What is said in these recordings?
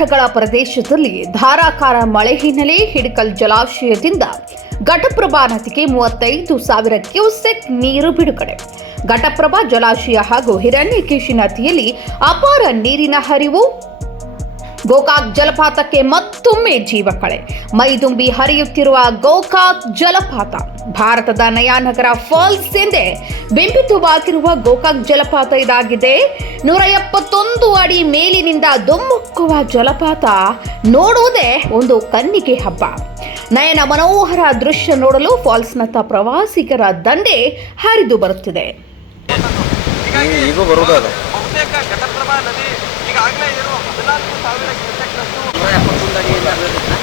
ಘಟ್ಟಗಳ ಪ್ರದೇಶದಲ್ಲಿ ಧಾರಾಕಾರ ಮಳೆ ಹಿನ್ನೆಲೆ ಹಿಡಕಲ್ ಜಲಾಶಯದಿಂದ ಘಟಪ್ರಭಾ ನದಿಗೆ 35,000 ಕ್ಯೂಸೆಕ್ ನೀರು ಬಿಡುಗಡೆ. ಘಟಪ್ರಭಾ ಜಲಾಶಯ ಹಾಗೂ ಹಿರಣ್ಯಕೇಶಿ ನದಿಯಲ್ಲಿ ಅಪಾರ ನೀರಿನ ಹರಿವು. ಗೋಕಾಕ್ ಜಲಪಾತಕ್ಕೆ ಮತ್ತೊಮ್ಮೆ ಜೀವಕಳೆ. ಮೈದುಂಬಿ ಹರಿಯುತ್ತಿರುವ ಗೋಕಾಕ್ ಜಲಪಾತ ಭಾರತದ ನಯಾನಗರ ಫಾಲ್ಸ್ ಎಂದೇ ಬಿಂಬಿತವಾಗಿರುವ ಗೋಕಾಕ್ ಜಲಪಾತ ಇದಾಗಿದೆ. 171 ಅಡಿ ಮೇಲಿನಿಂದ ಧುಮ್ಮುಕ್ಕುವ ಜಲಪಾತ ನೋಡುವುದೇ ಒಂದು ಕಣ್ಣಿಗೆ ಹಬ್ಬ. ನಯನ ಮನೋಹರ ದೃಶ್ಯ ನೋಡಲು ಫಾಲ್ಸ್ನತ್ತ ಪ್ರವಾಸಿಗರ ದಂಡೆ ಹರಿದು ಬರುತ್ತಿದೆ. ಬಹುತೇಕ ಘಟಪ್ರಭಾ ನದಿ ಈಗಾಗಲೇ 14,000 ಕ್ಯೂಸೆಕ್ನಷ್ಟು 171 ಅಡಿಯಿಂದ ಹರಿಯುತ್ತೆ.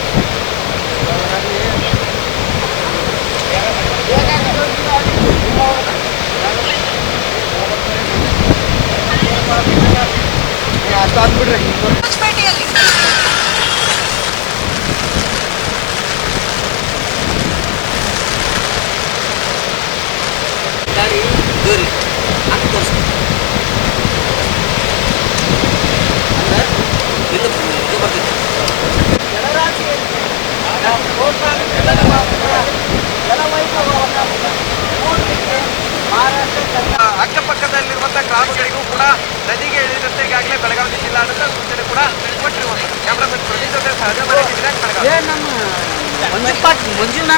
ಅಕ್ಕಪಕ್ಕದಲ್ಲಿರುವಂತಹ ಗ್ರಾಮಗಳಿಗೂ ಕೂಡ ನದಿಗೆ ಇಳಿದಂತೆ ಈಗಾಗಲೇ ಬೆಳಗಾವಿ ಜಿಲ್ಲಾಡಳಿತ ಸೂಚನೆ ಕೂಡ ಕೊಟ್ಟಿರುವಂತಹ ಕ್ಯಾಮ್ರಾಮನ್ ಪ್ರದೀಪ್ ಜೊತೆ ಸಹಜ